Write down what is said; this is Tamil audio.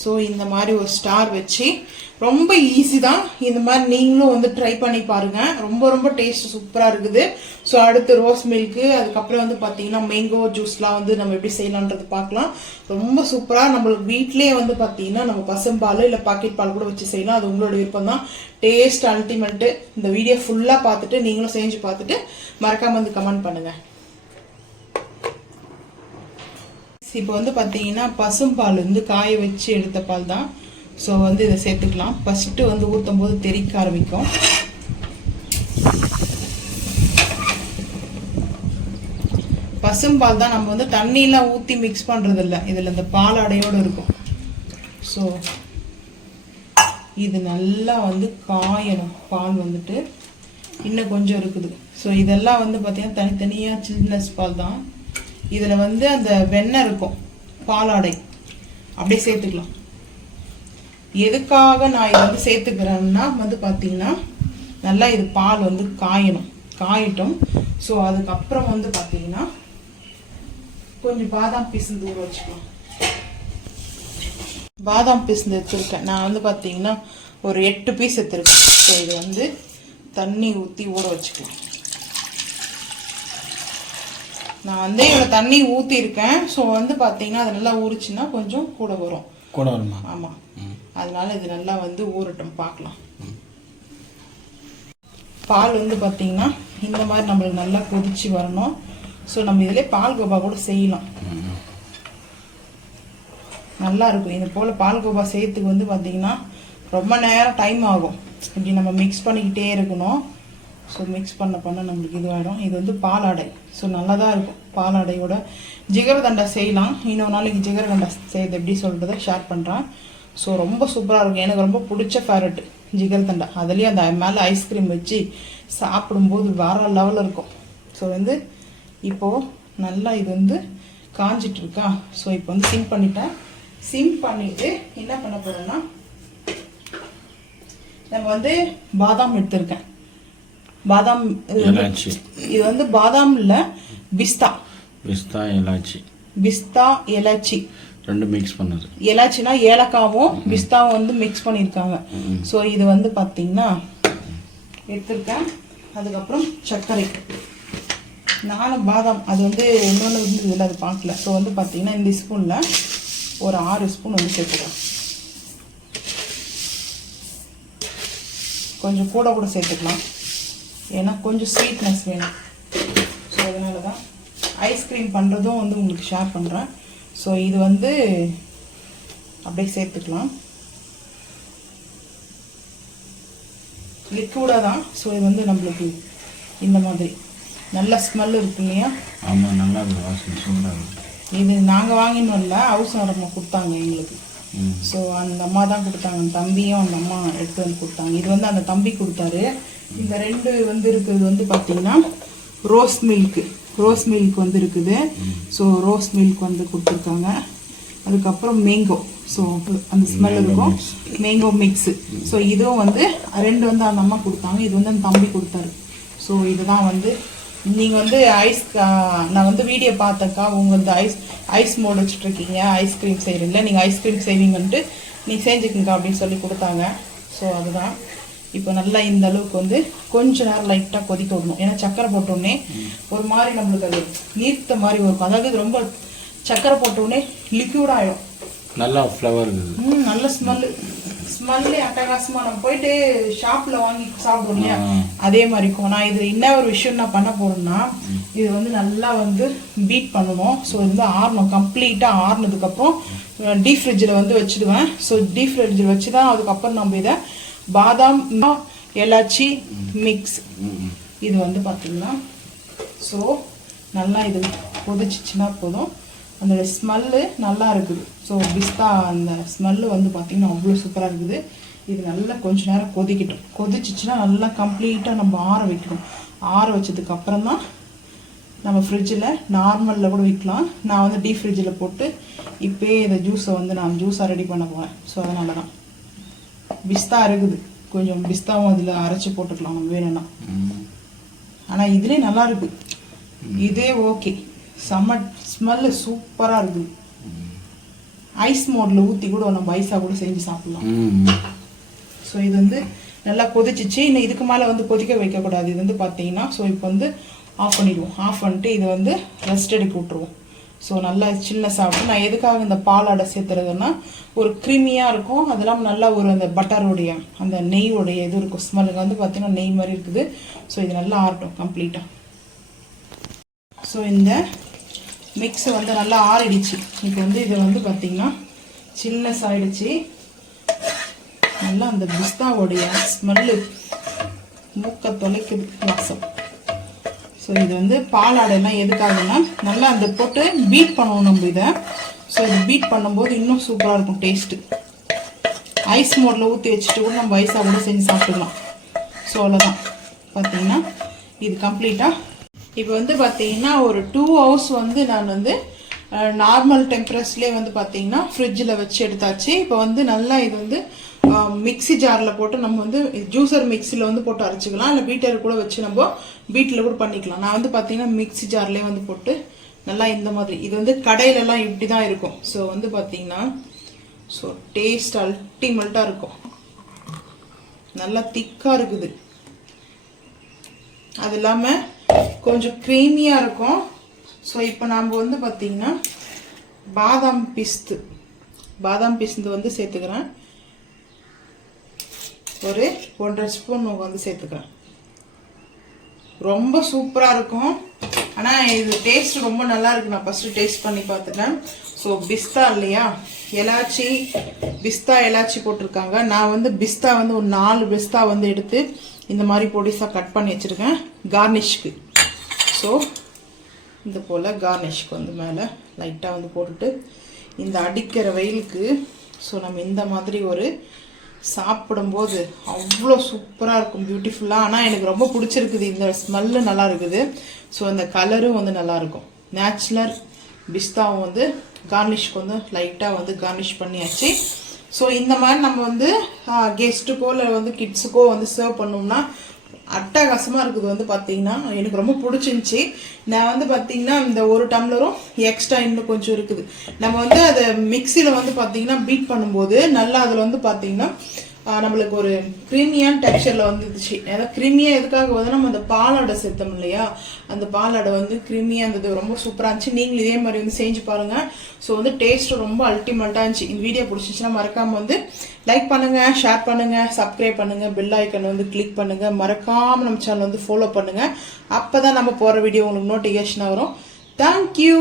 ஸோ இந்த மாதிரி ஒரு ஸ்டார் வச்சு ரொம்ப ஈஸி தான். இந்த மாதிரி நீங்களும் வந்து ட்ரை பண்ணி பாருங்க. ரொம்ப ரொம்ப டேஸ்ட் சூப்பராக இருக்குது. ஸோ அடுத்து ரோஸ் மில்க்கு, அதுக்கப்புறம் வந்து பார்த்தீங்கன்னா மேங்கோ ஜூஸ்லாம் வந்து நம்ம எப்படி செய்யலான்றது பார்க்கலாம். ரொம்ப சூப்பராக நம்மளுக்கு வீட்லேயே வந்து பார்த்தீங்கன்னா நம்ம பசும்பால் இல்லை பாக்கெட் பால் கூட வச்சு செய்யலாம். அது உங்களோட விருப்பம் தான். Taste ultimate. இந்த வீடியோ ஃபுல்லாக பார்த்துட்டு நீங்களும் செஞ்சு பார்த்துட்டு மறக்காம வந்து கமெண்ட் பண்ணுங்கள். இப்போ வந்து பார்த்தீங்கன்னா பசும்பால் வந்து காய வச்சு எடுத்த பால் தான். ஸோ வந்து இதை சேர்த்துக்கலாம். ஃபஸ்ட்டு வந்து ஊற்றும் போது தெறிக்க ஆரம்பிக்கும். பசும்பால் தான், நம்ம வந்து தண்ணியெலாம் ஊற்றி மிக்ஸ் பண்ணுறது இல்லை. இதில் இந்த பால் அடையோடு இருக்கும். ஸோ இது நல்லா வந்து காயணும். பால் வந்துட்டு இன்னும் கொஞ்சம் இருக்குது. ஸோ இதெல்லாம் வந்து பார்த்தீங்கன்னா தனித்தனியாக சில்னஸ் பால் தான். இதில் வந்து அந்த வெண்ணெய் இருக்கும், பாலாடை அப்படியே சேர்த்துக்கலாம். எதுக்காக நான் இதை வந்து சேர்த்துக்கிறேன்னா வந்து பார்த்தீங்கன்னா நல்லா இது பால் வந்து காயட்டும். ஸோ அதுக்கப்புறம் வந்து பார்த்தீங்கன்னா கொஞ்சம் பாதாம் பிசிந்து ஊற வச்சுக்கலாம். பாதாம் பிசிந்து எடுத்துருக்கேன் நான் வந்து பார்த்தீங்கன்னா ஒரு 8 பீஸ் எடுத்துருக்கேன். ஸோ இது வந்து தண்ணி ஊற்றி ஊற வச்சுக்கலாம். நான் வந்து இவ்வளோ தண்ணி ஊற்றிருக்கேன். ஸோ வந்து பார்த்தீங்கன்னா அது நல்லா ஊறிச்சுன்னா கொஞ்சம் கூட வருமா? ஆமாம், அதனால இது நல்லா வந்து ஊறட்டும் பார்க்கலாம். பால் வந்து பார்த்தீங்கன்னா இந்த மாதிரி நம்மளுக்கு நல்லா கொதிச்சு வரணும். ஸோ நம்ம இதிலே பால் கோபா கூட செய்யலாம், நல்லா இருக்கும். இது போல் பால் கோபா செய்யறதுக்கு வந்து பார்த்தீங்கன்னா ரொம்ப நேரம் டைம் ஆகும். இப்படி நம்ம மிக்ஸ் பண்ணிக்கிட்டே இருக்கணும். ஸோ மிக்ஸ் பண்ண நம்மளுக்கு இதுவாகிடும். இது வந்து பாலாடை. ஸோ நல்லா தான் இருக்கும். பாலாடையோட ஜிகர்தண்டா செய்யலாம். இன்னொரு நாளைக்கு ஜிகர்தண்டா செய்யறது எப்படி சொல்கிறத ஷேர் பண்ணுறேன். ஸோ ரொம்ப சூப்பராக இருக்கும். எனக்கு ரொம்ப பிடிச்ச ஃபேவரட்டு ஜிகர்தண்டா. அதுலேயும் அந்த மேலே ஐஸ்கிரீம் வச்சு சாப்பிடும்போது வேற லெவலில் இருக்கும். ஸோ வந்து இப்போது நல்லா இது வந்து காஞ்சிட்டு இருக்கா. ஸோ இப்போ வந்து சிம் பண்ணிட்டேன். சிம் பண்ணிவிட்டு என்ன பண்ண போகிறேன்னா நம்ம வந்து பாதாம் எடுத்திருக்கேன். பாதாம் இது வந்து பாதாம் இல்ல, பிஸ்தா எலாச்சி ரெண்டு மிக்ஸ் பண்ணது. எலாச்சினா ஏலக்காவும் பிஸ்தாவும் வந்து மிக்ஸ் பண்ணிருக்காங்க. ஸோ இது வந்து பார்த்தீங்கன்னா எடுத்திருக்கேன். அதுக்கப்புறம் சர்க்கரை, நானும் பாதாம் அது வந்து இன்னொன்று வந்து இதில் அது பார்க்கல. ஸோ வந்து பார்த்தீங்கன்னா இந்த ஸ்பூனில் ஒரு 6 ஸ்பூன் வந்து சேர்த்துக்கலாம். கொஞ்சம் கூட சேர்த்துக்கலாம், ஏன்னா கொஞ்சம் ஸ்வீட்னஸ் வேணும். ஸோ அதனால தான் ஐஸ்கிரீம் பண்ணுறதும் வந்து உங்களுக்கு ஷேர் பண்ணுறேன். ஸோ இது வந்து அப்படியே சேர்த்துக்கலாம், லிக்விடாக தான். ஸோ இது வந்து நம்மளுக்கு இந்த மாதிரி நல்ல ஸ்மெல் இருக்கு இல்லையா? ஆமாம், நல்லா இருக்கு. இது நாங்கள் வாங்கினோம் இல்லை, ஹவுஸ் ஓனர்மா கொடுத்தாங்க எங்களுக்கு. ஸோ அந்த அம்மா தான் கொடுத்தாங்க. அந்த தம்பியும் அந்த அம்மா எடுத்து வந்து கொடுத்தாங்க. இது வந்து அந்த தம்பி கொடுத்தாரு. இந்த 2 வந்து இருக்குது வந்து பார்த்தீங்கன்னா ரோஸ் மில்க் வந்து இருக்குது. ஸோ ரோஸ் மில்க் வந்து கொடுத்துருக்காங்க. அதுக்கப்புறம் மேங்கோ, ஸோ அந்த ஸ்மெல் இருக்கும், மேங்கோ மிக்ஸு. ஸோ இதுவும் வந்து 2 வந்து அந்த அம்மா கொடுத்தாங்க. இது வந்து அந்த தம்பி கொடுத்தாரு. ஸோ இதுதான் வந்து நீங்கள் வந்து நான் வந்து வீடியோ பார்த்தக்கா உங்களுக்கு ஐஸ் மோட் வச்சுட்ருக்கீங்க, ஐஸ்கிரீம் செய்கிறீங்களா, நீங்கள் ஐஸ்கிரீம் செய்வீங்கன்ட்டு நீங்கள் செஞ்சுக்குங்க அப்படின்னு சொல்லி கொடுத்தாங்க. ஸோ அதுதான் இப்போ நல்லா இந்த அளவுக்கு வந்து கொஞ்ச நேரம் லைட்டாக கொதிக்க விடணும். ஏன்னா சக்கரை போட்டோடனே ஒரு மாதிரி நம்மளுக்கு அது நீர்த்த மாதிரி இருக்கும். அதாவது ரொம்ப சக்கரை போட்டோடனே லிக்யூட் ஆகிடும். நல்லா ஃப்ளவர், நல்ல ஸ்மெல்லே அட்டகாசமாக. நம்ம போயிட்டு ஷாப்பில் வாங்கி சாப்பிடுவோம் இல்லையா, அதே மாதிரி இருக்கும். நான் இது என்ன ஒரு விஷயம் நான் பண்ண போகிறேன்னா, இது வந்து நல்லா வந்து பீட் பண்ணணும். ஸோ இது வந்து ஆறணும், கம்ப்ளீட்டாக ஆறுனதுக்கப்புறம் டீப் ஃப்ரிட்ஜில் வந்து வச்சுடுவேன். ஸோ டீப் ஃப்ரிட்ஜில் வச்சு தான் அதுக்கப்புறம் நம்ம இதை பாதாம் எலாச்சி மிக்ஸ் இது வந்து பார்த்தீங்கன்னா. ஸோ நல்லா இது கொதிச்சிச்சுன்னா போதும். அந்த ஸ்மெல்லு நல்லா இருக்குது. ஸோ பிஸ்தா அந்த ஸ்மெல்லு வந்து பார்த்திங்கன்னா அவ்வளோ சூப்பராக இருக்குது. இது நல்லா கொஞ்சம் நேரம் கொதிக்கட்டும். கொதிச்சிச்சுன்னா நல்லா கம்ப்ளீட்டாக நம்ம ஆற வைக்கணும். ஆற வச்சதுக்கப்புறம் தான் நம்ம ஃப்ரிட்ஜில் நார்மலில் கூட வைக்கலாம். நான் வந்து டீப் ஃப்ரிட்ஜில் போட்டு இப்போயே இந்த ஜூஸை வந்து நான் ஜூஸாக ரெடி பண்ண போகிறேன். ஸோ அதனால தான் பிஸ்தா இருக்குது, கொஞ்சம் பிஸ்தாவும் அதில் அரைச்சி போட்டுக்கலாம் நம்ம வேணும்னா. ஆனால் இதுலேயே நல்லா இருக்குது, இதே ஓகே. செம்ம ஸ்மெல்லு சூப்பராக இருக்குது. ஐஸ் மோடில் ஊற்றி கூட நம்ம ஐஸாக கூட செஞ்சு சாப்பிடலாம். ம். ஸோ இது வந்து நல்லா கொதிச்சிச்சு. இன்னும் இதுக்கு மேலே வந்து கொதிக்க வைக்கக்கூடாது. இது வந்து பார்த்தீங்கன்னா ஸோ இப்போ வந்து ஆஃப் பண்ணிடுவோம். ஆஃப் பண்ணிட்டு இது வந்து ரெஸ்ட் எடுக்க விட்ருவோம். ஸோ நல்லா சின்ன சாப்பிட்டு நான் எதுக்காக இந்த பாலாடை சேர்த்துறதுன்னா ஒரு க்ரீமியாக இருக்கும். அதெல்லாம் நல்லா ஒரு அந்த பட்டருடைய அந்த நெய்யோடைய இது இருக்கும். ஸ்மெல்லுக்கு வந்து பார்த்தீங்கன்னா நெய் மாதிரி இருக்குது. ஸோ இது நல்லா ஆறட்டும் கம்ப்ளீட்டாக. ஸோ இந்த மிக்ஸை வந்து நல்லா ஆறிடுச்சு. இப்போ வந்து இதை வந்து பார்த்தீங்கன்னா சில்னஸ் ஆகிடுச்சு. நல்லா அந்த பிஸ்தாவோடைய ஸ்மெல்லு மூக்க தொலைக்குது வாசம். ஸோ இது வந்து பாலாடைலாம் எதுக்காகனா நல்லா அந்த போட்டு பீட் பண்ணுவோம் நம்ம இதை. ஸோ இது பீட் பண்ணும்போது இன்னும் சூப்பராக இருக்கும் டேஸ்ட்டு. ஐஸ் மோடில் ஊற்றி வச்சுட்டு கூட நம்ம ஐஸாக கூட செஞ்சு சாப்பிட்டுக்கலாம். ஸோ அவ்வளோதான் பார்த்தீங்கன்னா இது கம்ப்ளீட்டாக. இப்போ வந்து பார்த்தீங்கன்னா ஒரு 2 hours வந்து நான் வந்து நார்மல் டெம்பரேச்சர்லேயே வந்து பார்த்தீங்கன்னா ஃப்ரிட்ஜில் வச்சு எடுத்தாச்சு. இப்போ வந்து நல்லா இது வந்து மிக்ஸி ஜாரில் போட்டு நம்ம வந்து ஜூஸர் மிக்ஸியில் வந்து போட்டு அரைச்சிக்கலாம். இல்லை பீட்டர் கூட வச்சு நம்ம பீட்டில் கூட பண்ணிக்கலாம். நான் வந்து பார்த்தீங்கன்னா மிக்ஸி ஜார்லேயே வந்து போட்டு நல்லா இந்த மாதிரி இது வந்து கடையிலலாம் இப்படி தான் இருக்கும். ஸோ வந்து பார்த்தீங்கன்னா ஸோ டேஸ்ட் அல்டிமேட்டாக இருக்கும். நல்லா திக்காக இருக்குது. அது இல்லாமல் கொஞ்சம் க்ரீமியாக இருக்கும். ஸோ இப்போ நாம் வந்து பார்த்தீங்கன்னா பாதாம் பிஸ்து வந்து சேர்த்துக்கிறேன். ஒரு 1.5 ஸ்பூன் வந்து சேர்த்துக்கிறேன். ரொம்ப சூப்பராக இருக்கும். ஆனால் இது டேஸ்ட் ரொம்ப நல்லா இருக்கு. நான் ஃபஸ்ட்டு டேஸ்ட் பண்ணி பார்த்துட்டேன். ஸோ பிஸ்தா இல்லையா, எலாச்சி பிஸ்தா எலாச்சி போட்டிருக்காங்க. நான் வந்து பிஸ்தா வந்து ஒரு 4 பிஸ்தா வந்து எடுத்து இந்த மாதிரி பொடிசாக கட் பண்ணி வச்சுருக்கேன் கார்னிஷ்க்கு. ஸோ இந்த போல் கார்னிஷ்க்கு வந்து மேலே லைட்டாக வந்து போட்டுட்டு இந்த அடிக்கிற வெயிலுக்கு ஸோ நம்ம இந்த மாதிரி ஒரு சாப்பிடும்போது அவ்வளோ சூப்பராக இருக்கும், பியூட்டிஃபுல்லாக. ஆனால் எனக்கு ரொம்ப பிடிச்சிருக்குது. இந்த ஸ்மெல்லு நல்லா இருக்குது. ஸோ இந்த கலரும் வந்து நல்லாயிருக்கும். நேச்சுரல் பிஸ்தாவும் வந்து கார்னிஷ்க்கு வந்து லைட்டாக வந்து கார்னிஷ் பண்ணியாச்சு. ஸோ இந்த மாதிரி நம்ம வந்து கெஸ்ட்டுக்கோ இல்லை வந்து கிட்ஸுக்கோ வந்து சர்வ் பண்ணோம்னா அட்டகாசமாக இருக்குது. வந்து பார்த்தீங்கன்னா எனக்கு ரொம்ப பிடிச்சிருந்துச்சி. நான் வந்து பார்த்தீங்கன்னா இந்த ஒரு டம்ளரும் எக்ஸ்ட்ரா இன்னும் கொஞ்சம் இருக்குது. நம்ம வந்து அதை மிக்சியில் வந்து பார்த்தீங்கன்னா பீட் பண்ணும்போது நல்லா அதில் வந்து பார்த்தீங்கன்னா நம்மளுக்கு ஒரு க்ரீமியான டெக்ஸ்சரில் வந்துடுச்சு. அதாவது க்ரீமியாக எதுக்காக வந்து நம்ம அந்த பாலாடை சேர்த்தோம் இல்லையா, அந்த பாலாடை வந்து க்ரீமியாக இருந்தது. ரொம்ப சூப்பராக இருந்துச்சு. நீங்களும் இதே மாதிரி வந்து செஞ்சு பாருங்கள். ஸோ வந்து டேஸ்ட்டு ரொம்ப அல்டிமேட்டாக இருந்துச்சு. இந்த வீடியோ பிடிச்சிச்சுன்னா மறக்காமல் வந்து லைக் பண்ணுங்கள், ஷேர் பண்ணுங்கள், சப்ஸ்கிரைப் பண்ணுங்கள், பெல் ஐக்கன் வந்து கிளிக் பண்ணுங்கள். மறக்காமல் நம்ம சேனல் வந்து ஃபாலோ பண்ணுங்கள். அப்போ தான் நம்ம போகிற வீடியோ உங்களுக்கு நோட்டிஃபிகேஷனாக வரும். தேங்க்யூ.